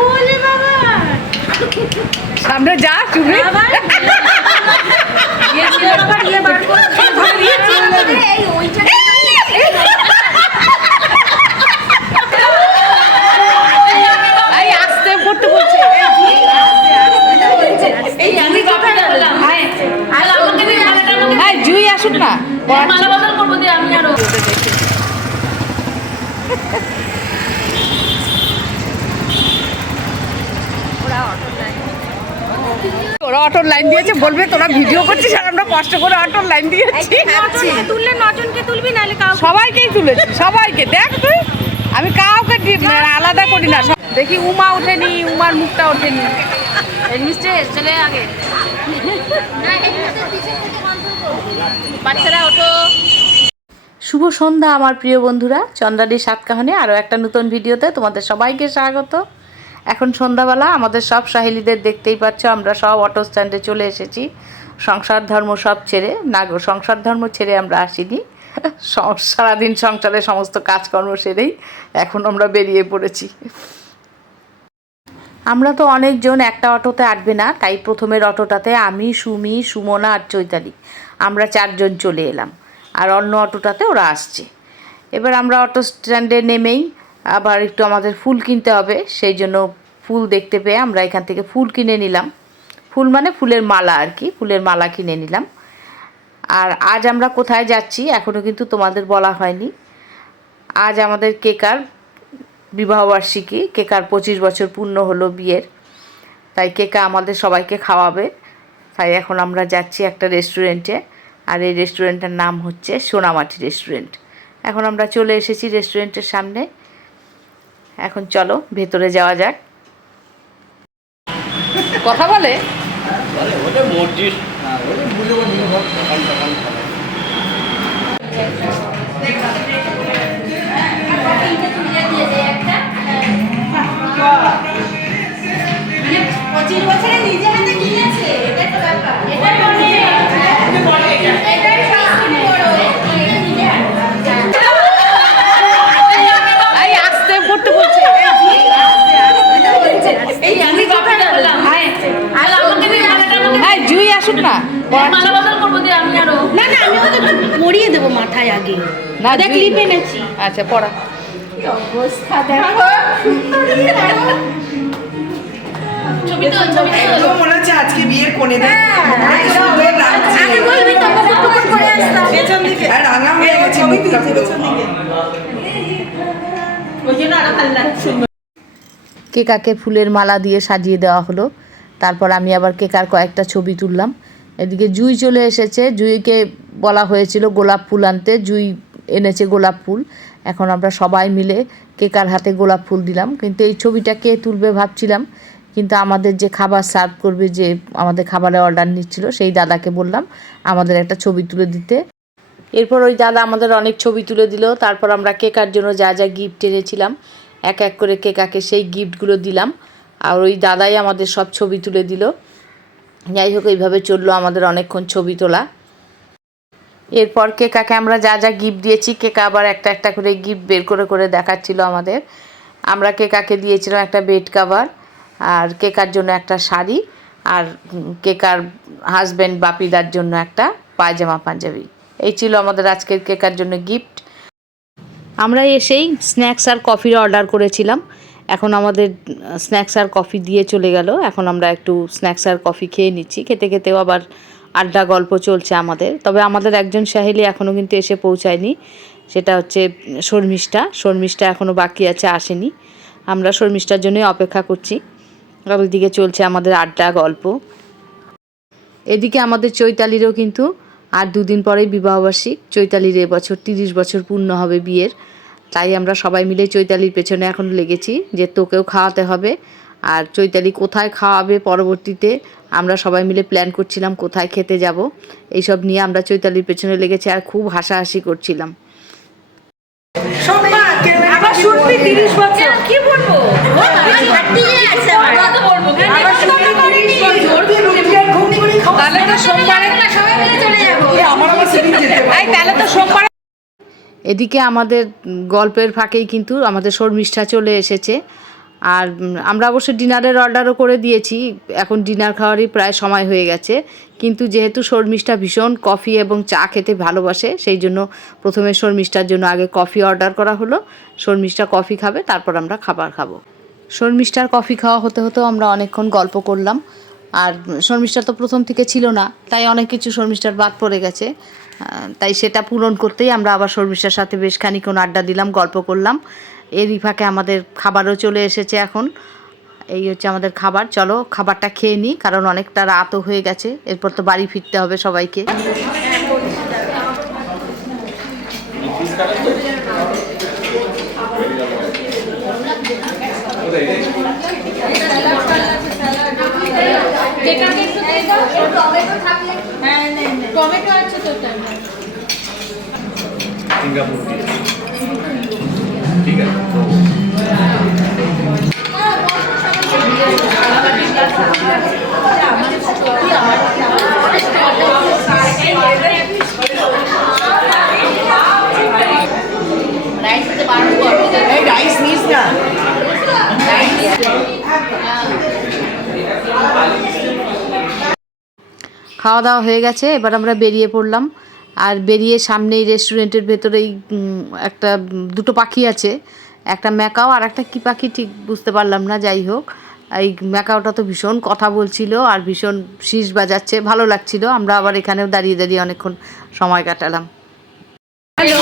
ওলে সামনে যা চুবি আবার ইয়ে ইয়ে ইয়ে জুই আসুক না। মালা বদল করব দিয়ে আমি আরও। ওরা অটোর লাইন দিয়েছে বলবে তোরা ভিডিও করছিস আর আমরা কষ্ট করে অটোর লাইন দিয়েছি। তুললে নজনকে তুলবি নাহলে সবাইকেই তুলেছি সবাইকে। দেখ তুই আমি কাউকে আলাদা করি না দেখি উমা ওঠেনি উমার মুখটা ওঠেনি। মিস্টে চলে আগে। বাচ্চারা ওঠো। শুভ সন্ধ্যা আমার প্রিয় বন্ধুরা। চন্দ্রানী সাতকাহনে আরও একটা নতুন ভিডিওতে তোমাদের সবাইকে স্বাগত। এখন সন্ধ্যাবেলা আমাদের সব সাহেলিদের দেখতেই পাচ্ছ, আমরা সব অটো স্ট্যান্ডে চলে এসেছি। সংসার ধর্ম সব ছেড়ে, না গো, সংসার ধর্ম ছেড়ে আমরা আসিনি। সারাদিন সংসারে সমস্ত কাজকর্ম সেরেই এখন আমরা বেরিয়ে পড়েছি। আমরা তো অনেকজন একটা অটোতে আটবে না, তাই প্রথমের অটোটাতে আমি, সুমি, সুমনা আর চৈতালি, আমরা চারজন চলে এলাম। আর অন্য অটোটাতে ওরা আসছে। এবার আমরা অটো স্ট্যান্ডে নেমেই আবার একটু আমাদের ফুল কিনতে হবে, সেই জন্য ফুল দেখতে পেয়ে আমরা এখান থেকে ফুল কিনে নিলাম। ফুল মানে ফুলের মালা আর কি, ফুলের মালা কিনে নিলাম। আর আজ আমরা কোথায় যাচ্ছি এখনও কিন্তু তোমাদের বলা হয়নি। আজ আমাদের কেকার বিবাহবার্ষিকী, কেকার পঁচিশ বছর পূর্ণ হলো বিয়ের। তাই কেকা আমাদের সবাইকে খাওয়াবে। তাই এখন আমরা যাচ্ছি একটা রেস্টুরেন্টে। আর এই রেস্টুরেন্টের নাম হচ্ছে সোনামাটি রেস্টুরেন্ট। এখন আমরা চলে এসেছি রেস্টুরেন্টের সামনে। এখন চলো, ভেতরে যাওয়া যাক। কথা বলে? ওটা মসজিদ মাথায় আগে? না দেখ আচ্ছা পড়া। অবস্থা দেখো। ছবি তো ছবি তো মনে হচ্ছে আজকে বিয়ের কোণে দেখ। অনেক সুন্দর লাগছে। আগে বলবি তো পুকুর পুকুর করে আসতাম? পেছন দিকে। আর রাঙা হয়ে গেছে মুখটা পুরো। ওই জন্য আরও ভালো লাগছে। কেকাকে ফুলের মালা দিয়ে সাজিয়ে দেওয়া হলো। তারপর আমি আবার কেকার কয়েকটা ছবি তুললাম। এদিকে জুই চলে এসেছে। জুইকে বলা হয়েছিল গোলাপ ফুল আনতে। জুই এনেছে গোলাপ ফুল। এখন আমরা সবাই মিলে কেকার হাতে গোলাপ ফুল দিলাম। কিন্তু এই ছবিটা কে তুলবে ভাবছিলাম। কিন্তু আমাদের যে খাবার সার্ভ করবে, যে আমাদের খাবারের অর্ডার নিচ্ছিল, সেই দাদাকে বললাম, আমাদের একটা ছবি তুলে দিতে। এরপর ওই দাদা আমাদের অনেক ছবি তুলে দিল। তারপর আমরা কেকার জন্য যা যা গিফট এনেছিলাম, এক এক করে কেকাকে সেই গিফটগুলো দিলাম। আর ওই দাদাই আমাদের সব ছবি তুলে দিল। যাই হোক, এইভাবে চলল আমাদের অনেকক্ষণ ছবি তোলা। এরপর কেকাকে আমরা যা যা গিফট দিয়েছি, কেকা আবার একটা একটা করে গিফট বের করে করে দেখাচ্ছিল আমাদের। আমরা কেকাকে দিয়েছিলাম একটা বেড কাভার আর কেকার জন্য একটা শাড়ি আর কেকার হাজব্যান্ড বাপিদার জন্য একটা পায়জামা পাঞ্জাবি। এই ছিল আমাদের আজকের কেকার জন্য গিফট আমরা এসেই স্ন্যাক্স আর কফির অর্ডার করেছিলাম। এখন আমাদের স্ন্যাক্স আর কফি দিয়ে চলে গেল। এখন আমরা একটু স্ন্যাক্স আর কফি খেয়ে নিচ্ছি। খেতে খেতেও আবার আড্ডা গল্প চলছে আমাদের। তবে আমাদের একজন সাহেলি এখনও কিন্তু এসে পৌঁছায়নি। সেটা হচ্ছে শর্মিষ্ঠা। শর্মিষ্ঠা এখনও বাকি আছে, আসেনি। আমরা শর্মিষ্ঠার জন্যই অপেক্ষা করছি। ওইদিকে চলছে আমাদের আড্ডা গল্প। এদিকে আমাদের চৈতালিরও কিন্তু আর দুদিন পরেই বিবাহবার্ষিক। চৈতালির এবছর তিরিশ বছর পূর্ণ হবে বিয়ের। তাই আমরা সবাই মিলে চৈতালির পেছনে এখন লেগেছি যে তোকেও খাওয়াতে হবে আর চৈতালি কোথায় খাওয়াবে পরবর্তীতে আমরা সবাই মিলে প্ল্যান করছিলাম কোথায় খেতে যাব এইসব নিয়ে আমরা চৈতালির পেছনে লেগেছি আর খুব হাসাহাসি করছিলাম কি বলব তো সোমবারে তাহলে তো সোমবারে এদিকে আমাদের গল্পের ফাঁকেই কিন্তু আমাদের শর্মিষ্ঠা চলে এসেছে। আর আমরা অবশ্য ডিনারের অর্ডারও করে দিয়েছি। এখন ডিনার খাওয়ারই প্রায় সময় হয়ে গেছে। কিন্তু যেহেতু শর্মিষ্ঠা ভীষণ কফি এবং চা খেতে ভালোবাসে, সেই জন্য প্রথমে শর্মিষ্ঠার জন্য আগে কফি অর্ডার করা হলো। শর্মিষ্ঠা কফি খাবে, তারপর আমরা খাবার খাব। শর্মিষ্ঠার কফি খাওয়া হতে হতেও আমরা অনেকক্ষণ গল্প করলাম। আর শর্মিষ্ঠা তো প্রথম থেকে ছিল না, তাই অনেক কিছু শর্মিষ্ঠার বাদ পড়ে গেছে। তাই সেটা পূরণ করতেই আমরা আবার শর্মিষ্ঠার সাথে বেশ খানিক্ষণ আড্ডা দিলাম, গল্প করলাম। এরই ফাঁকে আমাদের খাবারও চলে এসেছে এখন। এই হচ্ছে আমাদের খাবার। চলো, খাবারটা খেয়ে নিই, কারণ অনেকটা রাতও হয়ে গেছে। এরপর তো বাড়ি ফিরতে হবে সবাইকে। কেকাকে একটু দিয়ে দাও টমেটো থাকলে হ্যাঁ টমেটো আছে তো তাই সিঙ্গাপুর টি ঠিক আছে এই রাইস নিস না খাওয়া দাওয়া হয়ে গেছে এবার আমরা বেরিয়ে পড়লাম। আর বেরিয়ে সামনেই রেস্টুরেন্টের ভেতরেই একটা দুটো পাখি আছে। একটা ম্যাকাও আর একটা কী পাখি ঠিক বুঝতে পারলাম না যাই হোক। এই ম্যাকাওটা তো ভীষণ কথা বলছিল আর ভীষণ শীষ বাজাচ্ছে ভালো লাগছিল। আমরা আবার এখানেও দাঁড়িয়ে দাঁড়িয়ে অনেকক্ষণ সময় কাটালাম। হ্যালো।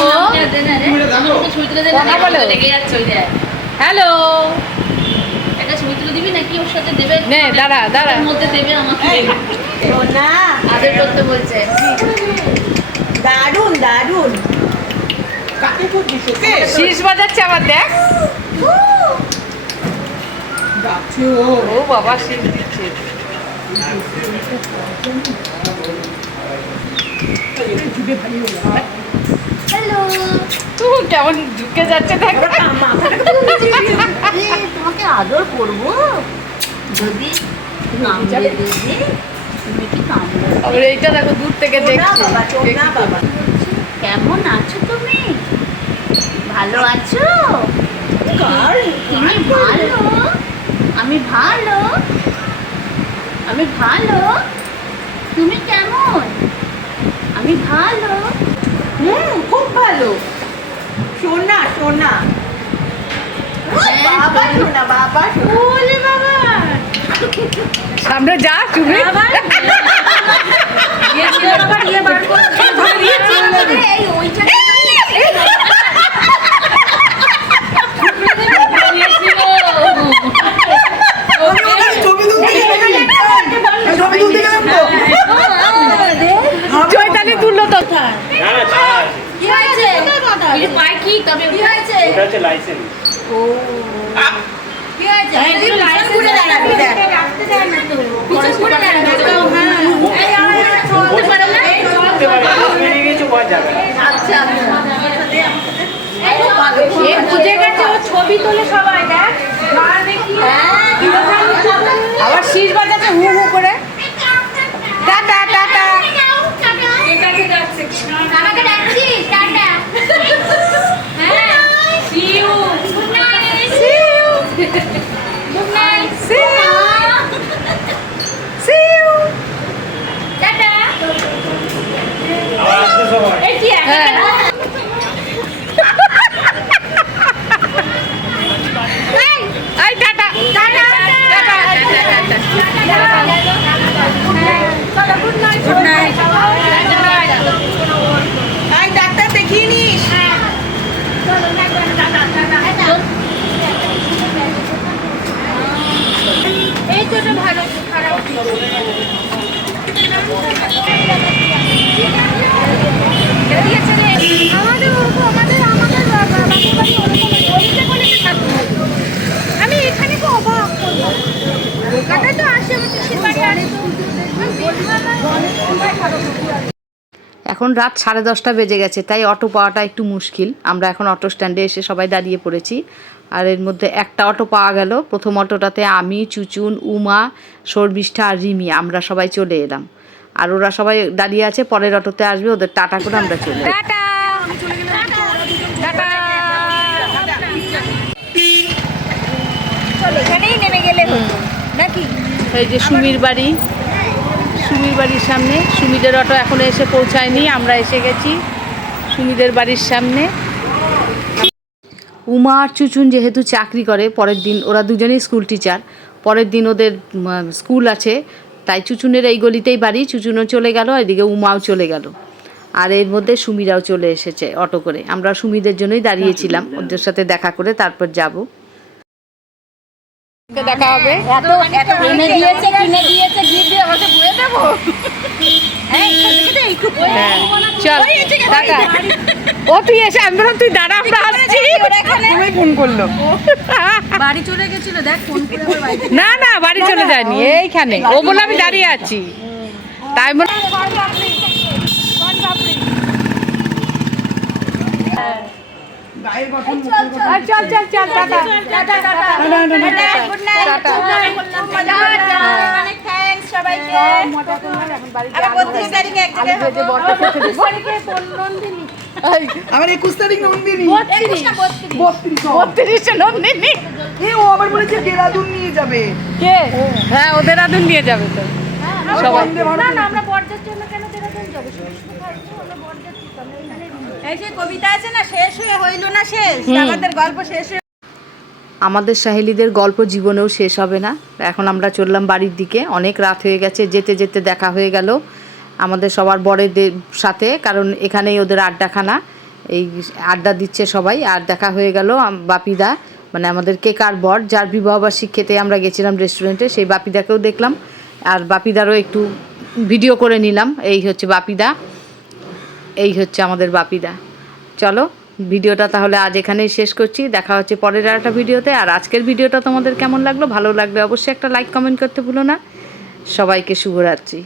হ্যালো। দিবি নাকি ওর সাথে দেবে? নে দাঁড়া দাঁড়া। ওর মধ্যে দেবে আমাকে। না। আদর করতে বলছে। দারুণ দারুণ কাকে ওকে শীষ বাজাচ্ছে আবার দেখ। ও। ও বাবা শীষ দিচ্ছে। উহ, কেমন ঢুকে যাচ্ছে দেখ। আদর করব। যদি কামড়ে দেবে তুমি কি কামড়ে এইটা দেখো দূর থেকে কেমন আছো তুমি? ভালো আছো? তুমি ভালো? আমি ভালো? আমি ভালো? তুমি কেমন? আমি ভালো? হুম খুব ভালো। সোনা সোনা বাবা সোনা বাবা সোনা বাবা সামনে যা চুমি। চৈতালি তুললো তো। হয়েছে কি হয়েছে? লাইসেন্স আচ্ছা ছবি তোলে হ্যাঁ আবার শীষ বাজাচ্ছে হু হু করে টাটা টাটা আমাকে ডাকছিস টাটা হ্যাঁ see you good night see you good night see you see you tata আবার আসবে সবাই এই কি হ্যাঁ। এই টাটা tata tata good night good night আই ডাক্তার দেখিয়ে নিস এই তো এটা ভালো খারাপ আমাদের আমাদের আমাদের বাড়ি ওরকম ওইটা কলেজে থাকতো আমি এখানে তো অবাক কলকাতায় তো আসে আমার পিসির বাড়ি আসে এখন রাত সাড়ে দশটা বেজে গেছে তাই অটো পাওয়াটা একটু মুশকিল। আমরা এখন অটো স্ট্যান্ডে এসে সবাই দাঁড়িয়ে পড়েছি। আর এর মধ্যে একটা অটো পাওয়া গেল। প্রথম অটোটাতে আমি চুচুন উমা শর্মিষ্ঠা আর রিমি আমরা সবাই চলে এলাম। আর ওরা সবাই দাঁড়িয়ে আছে পরের অটোতে আসবে ওদের টাটা করে আমরা চলে এই যে সুমির বাড়ি। সুমির বাড়ির সামনে। সুমিদের অটো এখনও এসে পৌঁছায়নি আমরা এসে গেছি সুমিদের বাড়ির সামনে। উমা আর চুচুন যেহেতু চাকরি করে পরের দিন ওরা দুজনেই স্কুল টিচার পরের দিন ওদের স্কুল আছে তাই চুচুনের এই গলিতেই বাড়ি চুচুনও চলে গেল এদিকে উমাও চলে গেল। আর এর মধ্যে সুমিরাও চলে এসেছে অটো করে। আমরা সুমিদের জন্যই দাঁড়িয়েছিলাম ওদের সাথে দেখা করে তারপর যাব। দেখা হবে। কিনে দিয়েছে কিনে দিয়েছে গিফট দিয়ে আমাকে বয়ে দেবো। হ্যাঁ চল টাটা ও তুই এসে আমি বললাম তুই দাঁড়া আমরা আসছি। তুমি ফোন করল। বাড়ি চলে গেছিল দেখ ফোন না না বাড়ি চলে যায়নি এইখানে। ও বলে আমি দাঁড়িয়ে আছি। তাই বলে গায়ের গঠন চল চল চল টাটা অনেক থ্যাঙ্কস সবাইকে। আবার বত্রিশ তারিখে এক জায়গায় হব। আমার একুশ তারিখ নন্দিনী। একুশ না বত্রিশ। বত্রিশ বত্রিশে নন্দিনী? এ ও আবার বলেছে দেরাদুন নিয়ে যাবে। কে? হ্যাঁ নিয়ে যাবে তো। সবাই। না না আমরা আমরা কেন দেরাদুন যাব শুধু শুধু থাকব, আমরা বরযাত্রী তো, আমরা এখানেই থাকব। এই যে কবিতা আছে না শেষ হয়ে হইল না শেষ। আমাদের গল্প শেষ হয়ে আমাদের সাহেলিদের গল্প জীবনেও শেষ হবে না। এখন আমরা চললাম বাড়ির দিকে। অনেক রাত হয়ে গেছে যেতে যেতে দেখা হয়ে গেল আমাদের সবার বড়দের সাথে কারণ এখানেই ওদের আড্ডাখানা। এই আড্ডা দিচ্ছে সবাই আর দেখা হয়ে গেল বাপিদা মানে আমাদের কেকার বর যার বিবাহবার্ষিক খেতে আমরা গেছিলাম রেস্টুরেন্টে সেই বাপিদাকেও দেখলাম। আর বাপিদারও একটু ভিডিও করে নিলাম এই হচ্ছে বাপিদা। এই হচ্ছে আমাদের বাপিদা। চলো, ভিডিওটা তাহলে আজ এখানেই শেষ করছি। দেখা হচ্ছে পরের একটা ভিডিওতে। আর আজকের ভিডিওটা তোমাদের কেমন লাগল? ভালো লাগলে অবশ্যই একটা লাইক, কমেন্ট করতে ভুলো না। সবাইকে শুভরাত্রি।